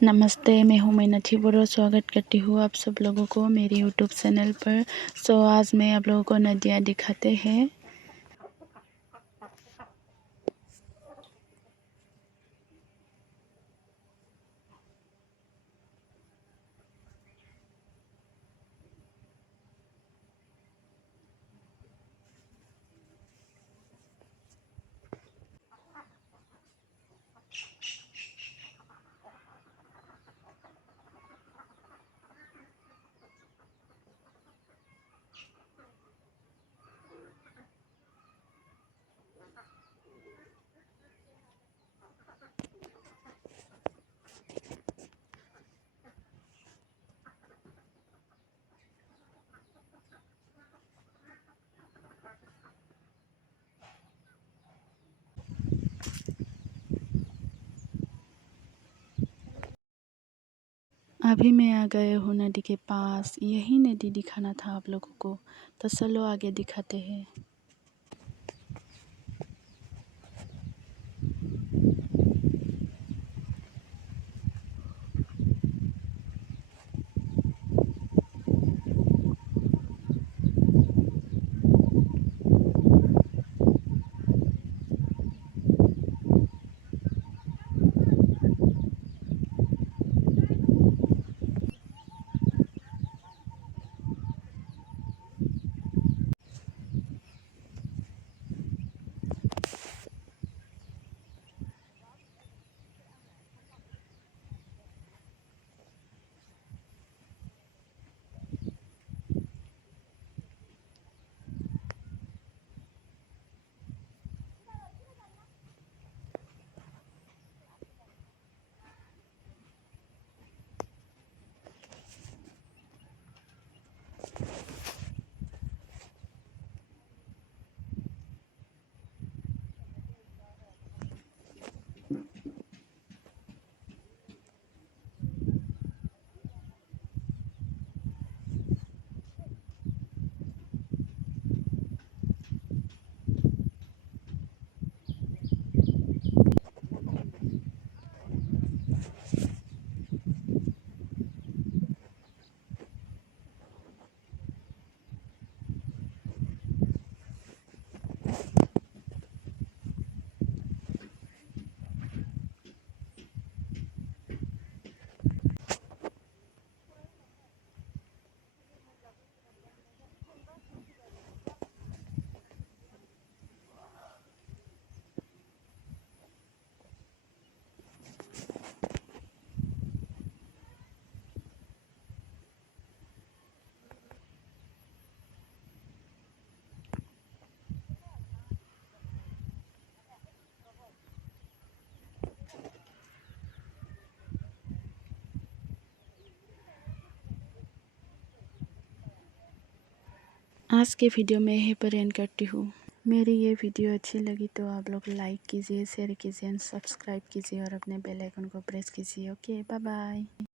नमस्ते, मैं हूँ मीनाक्षी बोरो। स्वागत करती हूँ आप सब लोगों को मेरे यूट्यूब चैनल पर। आज मैं आप लोगों को नदियाँ दिखाते हैं। अभी मैं आ गए हूँ नदी के पास। यही नदी दिखाना था आप लोगों को, तो चलो आगे दिखाते हैं। आज के वीडियो में यहीं पर एंड करती हूँ। मेरी ये वीडियो अच्छी लगी तो आप लोग लाइक कीजिए, शेयर कीजिए, सब्सक्राइब कीजिए और अपने बेल आइकन को प्रेस कीजिए। Okay, bye bye.